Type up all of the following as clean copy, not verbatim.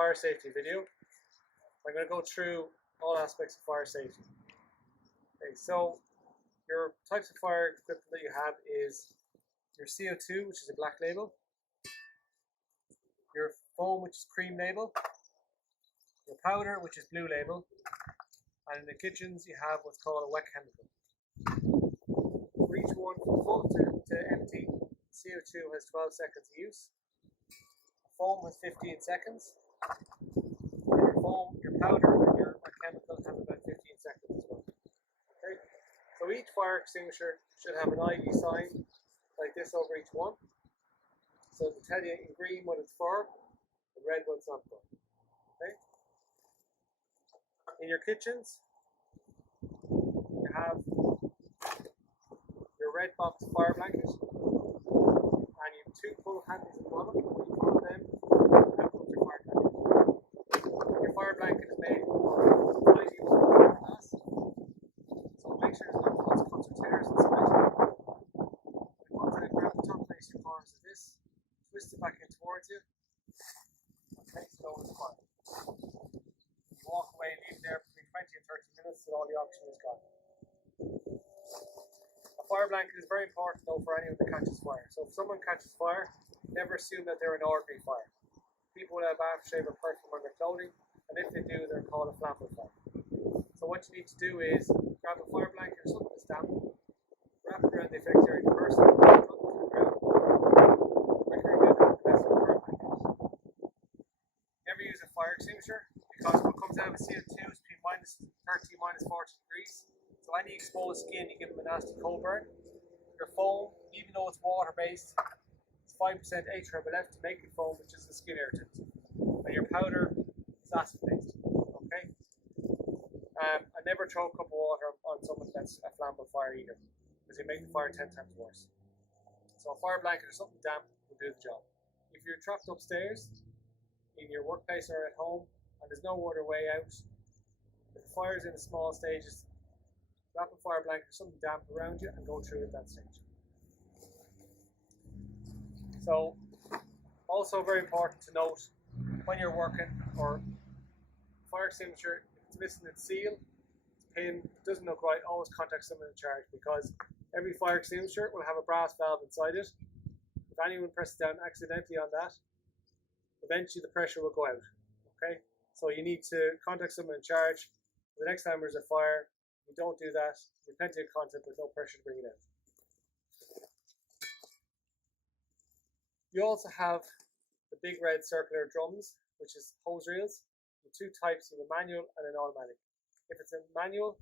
fire safety video. I'm going to go through all aspects of fire safety. Okay, so your types of fire equipment that you have is your CO2, which is a black label, your foam, which is cream label, your powder, which is blue label, and in the kitchens you have what's called a wet chemical. For each one, from full to empty, CO2 has 12 seconds of use, foam has 15 seconds, and your powder and your wet chemical have about 15 seconds as well. Okay? So each fire extinguisher should have an ID sign like this over each one. So to tell you in green what it's for, and red what it's not for. Okay? In your kitchens, you have your red box fire blanket, and you have two pull handles at the bottom. When you pull them, that comes your fire blanket. Your fire blanket is made of tiny glass, so make sure there's no cuts or tears inside. When it comes out, grab the top place your corners of this, twist it back in towards you, and place it over the fire. You walk away and leave it there between 20 and 30 minutes till all the oxygen is gone. A fire blanket is very important though for anyone that catches fire. So if someone catches fire, never assume that they're an ordinary fire. People will have aftershave or perfume on their clothing, and if they do, they're called a flammable fire. So what you need to do is grab a fire blanket or something that's damp, wrap it around the affected area of the person, drop it to the ground. The quicker you do that, the best for the fire blanket. Never use a fire extinguisher, because what comes out of CO2 is between minus 30 and minus 40 degrees. So any exposed skin, you give them a nasty cold burn. Your foam, even though it's water-based, it's 5% H-RBF to make it foam, which is the skin irritant. And your powder is acid-based. Okay? I never throw a cup of water on someone that's a flammable fire either, because it makes the fire 10 times worse. So a fire blanket or something damp will do the job. If you're trapped upstairs, in your workplace or at home, and there's no other way out, if the fire's in the small stages, wrap a fire blanket or something damp around you and go through at that stage. So, also very important to note, when you're working, or fire extinguisher, if it's missing its seal, its pin, doesn't look right, always contact someone in charge, because every fire extinguisher will have a brass valve inside it. If anyone presses down accidentally on that, eventually the pressure will go out. Okay, so you need to contact someone in charge. The next time there's a fire, if you don't do that, you've plenty of content with no pressure to bring it out. You also have the big red circular drums, which is hose reels. The two types, of a manual and an automatic. If it's a manual,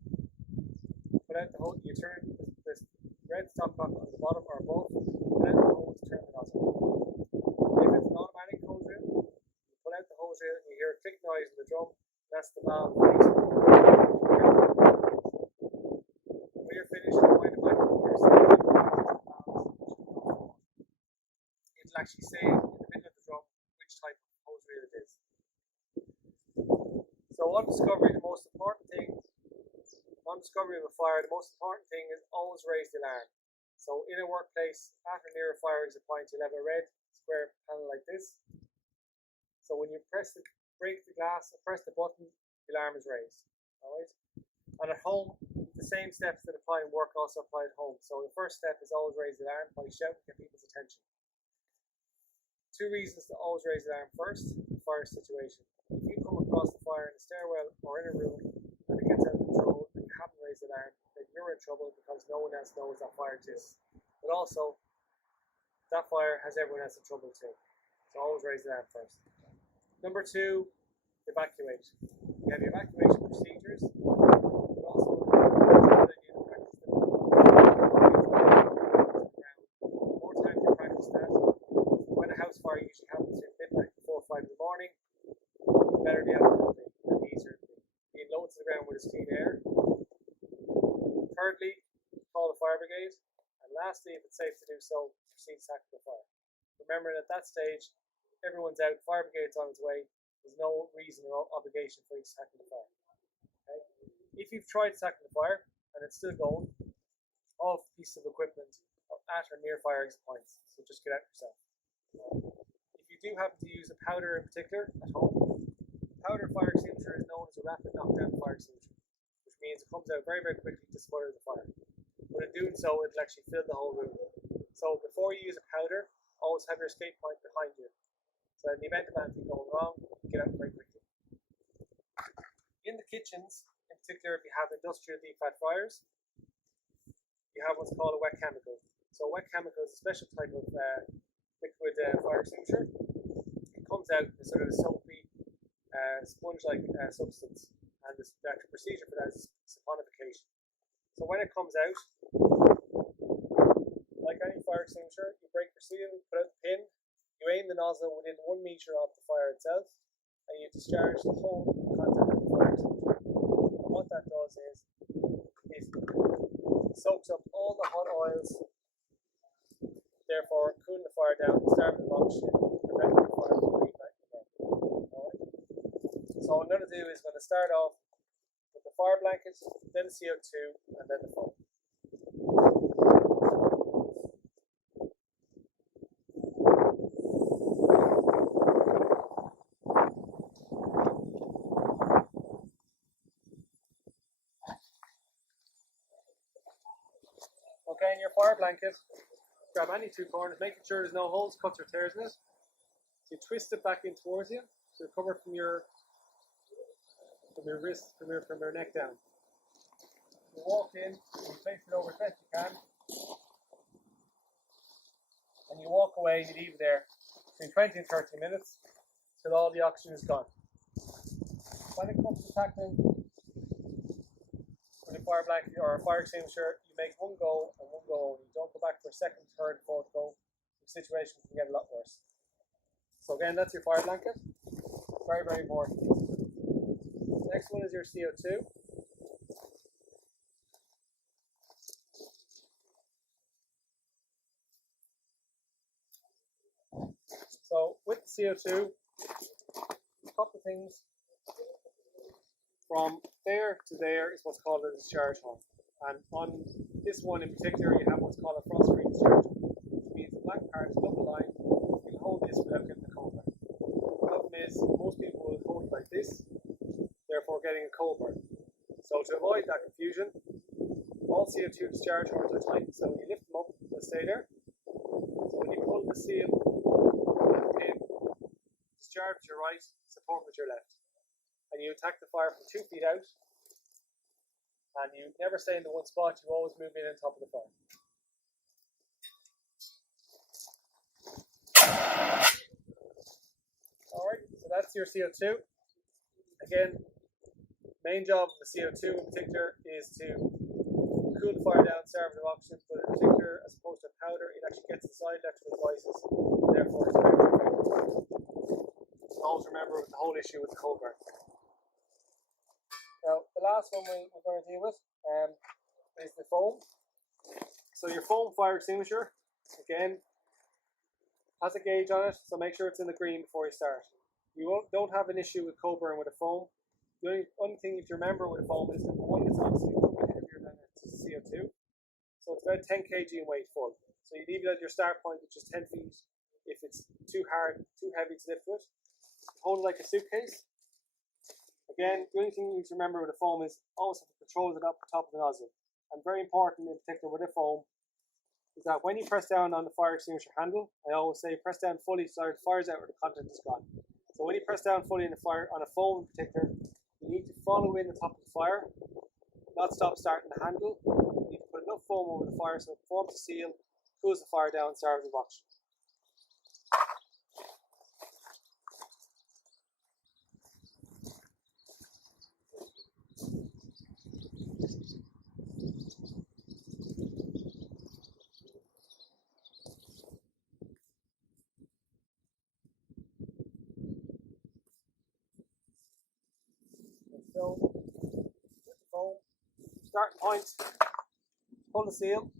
put out the hose, you turn this red stopcock on the bottom or above, put out the hose, turn the nozzle. If it's an automatic hose reel, you pull out the hose reel and you hear a click noise in the drum, that's the valve. When you're finished, wind it back over yourself. It'll actually say in the middle of the drum which type of hose reel it is. So on discovery, the most important thing, on discovery of a fire, the most important thing is always raise the alarm. So in a workplace, at or near a fire exit point, you'll have a red square panel like this. So when you break the glass or press the button, the alarm is raised. Alright? And at home, the same steps that apply in work also apply at home. So the first step is always raise the alarm by shouting to get people's attention. Two reasons to always raise the alarm. First, fire situation. If you come across the fire in a stairwell or in a room and it gets out of control and you haven't raised the alarm, then you're in trouble because no one else knows that fire exists. But also, that fire has everyone else in trouble too. So always raise the alarm first. Number two, evacuate. You have your evacuation procedures, but also more time to practice that. When a house fire usually happens at midnight, 4 or 5 in the morning, the better the outcome will be, and the easier it will be. Being low to the ground with clean air. Thirdly, call the fire brigade. And lastly, if it's safe to do so, proceed to tackle the fire. Remembering at that stage, everyone's out, fire brigade's on its way, there's no reason or obligation for you to tackle the fire. Okay? If you've tried to tackle the fire and it's still going, all pieces of equipment are at or near fire exit points, so just get out yourself. If you do happen to use a powder in particular at home, powder fire extinguisher is known as a rapid knockdown fire extinguisher, which means it comes out very, very quickly to smother the fire. But in doing so, it'll actually fill the whole room. So before you use a powder, always have your escape point behind you. So in the event of anything going wrong, get out very quickly. In the kitchens, in particular if you have industrial deep fat fryers, you have what's called a wet chemical. So a wet chemical is a special type of liquid fire extinguisher. It comes out in sort of a soapy, sponge-like substance, and the actual procedure for that is saponification. So when it comes out, like any fire extinguisher, you break your seal, put out the pin, you aim the nozzle within 1 meter of the fire itself, and you discharge the whole content of the fire extinguisher. And what that does is it soaks up all the hot oils, therefore cooling the fire down, starving the oxygen, preventing the fire from reigniting again. Alright? So what I'm going to do is going to start off with the fire blanket, then the CO2, and then the foam. Okay, in your fire blanket, grab any two corners, making sure there's no holes, cuts, or tears in it. So you twist it back in towards you, so you're covered from your wrist, from your neck down. You walk in, you place it over as best you can, and you walk away and you leave it there between 20 and 30 minutes till all the oxygen is gone. When it comes to tackling with a fire blanket or a fire extinguisher, you make one go and one go only. Don't go back for a second, third, fourth go. The situation can get a lot worse. So again, that's your fire blanket. Very, very important. Next one is your CO2. So with the CO2, a couple of things. From there to there is what's called a discharge horn. And on this one in particular, you have what's called a frost-free discharge horn, which means the black part is double line. You can hold this without getting a cold burn. The problem is, most people will hold it like this, therefore getting a cold burn. So to avoid that confusion, all CO2 discharge horns are tight. So when you lift them up, they'll stay there. So when you pull the seal in, discharge with your right, support with your left. And you attack the fire from 2 feet out, and you never stay in the one spot, you always move in on top of the fire. Alright, so that's your CO2. Again, main job of the CO2 in particular is to cool the fire down, starve it of oxygen, but in particular, as opposed to powder, it actually gets inside electrical devices, therefore it's very effective. Always remember with the whole issue with the cold burn. Now, the last one we're going to deal with is the foam. So your foam fire extinguisher, again, has a gauge on it, so make sure it's in the green before you start. You don't have an issue with cold burn with a foam. The only thing you have to remember with a foam is that one, it's obviously a little bit heavier than its CO2. So it's about 10 kg in weight full. So you leave it at your start point, which is 10 feet. If it's too hard, too heavy to lift with, hold it like a suitcase. Again, the only thing you need to remember with a foam is always have to control it up the top of the nozzle. And very important in particular with a foam is that when you press down on the fire extinguisher handle, I always say press down fully so the fire's out or the content is gone. So when you press down fully on a foam in particular, you need to follow in the top of the fire, not stop starting the handle. You need to put enough foam over the fire so it forms a seal, cools the fire down, starves the oxygen. So, with the foam, starting point, pull the seal,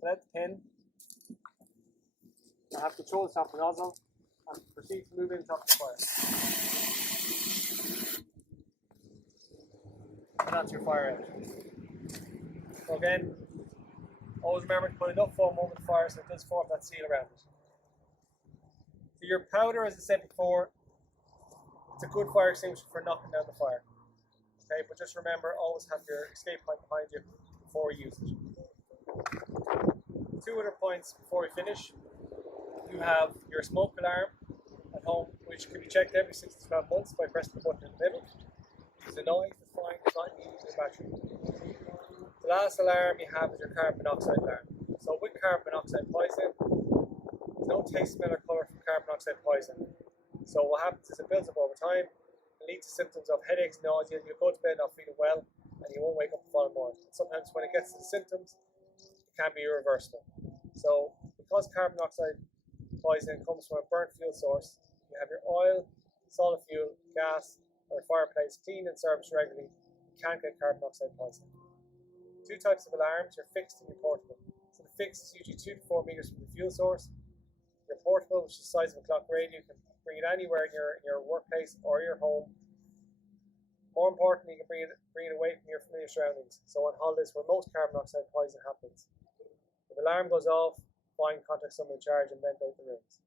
put out the pin, and have control of the top of the nozzle, and proceed to move in top of the fire. And that's your fire out. So again, always remember to put enough foam over the fire so it does form that seal around it. So your powder, as I said before, It's a good fire extinguisher for knocking down the fire. Okay, but just remember, always have your escape point behind you before you use it. Two other points before we finish. You have your smoke alarm at home, which can be checked every 6 to 12 months by pressing the button in the middle. Use the noise, it's fine, it's not needing the battery. The last alarm you have is your carbon monoxide alarm. So with carbon monoxide poisoning, there's no taste, smell or colour from carbon monoxide poisoning. So what happens is it builds up over time and leads to symptoms of headaches, nausea, and you'll go to bed not feeling well and you won't wake up the following morning. And sometimes when it gets to the symptoms, it can be irreversible. So because carbon monoxide poisoning comes from a burnt fuel source, you have your oil, solid fuel, gas, or fireplace cleaned and serviced regularly, you can't get carbon monoxide poisoning. Two types of alarms, your fixed and your portable. So the fixed is usually 2 to 4 meters from the fuel source. Your portable, which is the size of a clock radio, you can bring it anywhere in your workplace or your home. More importantly, you can bring it away from your familiar surroundings. So on holidays where most carbon monoxide poisoning happens. If the alarm goes off, find, contact someone in charge and ventilate the rooms.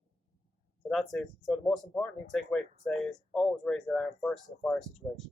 So that's it. So the most important thing to take away from today is always raise the alarm first in a fire situation.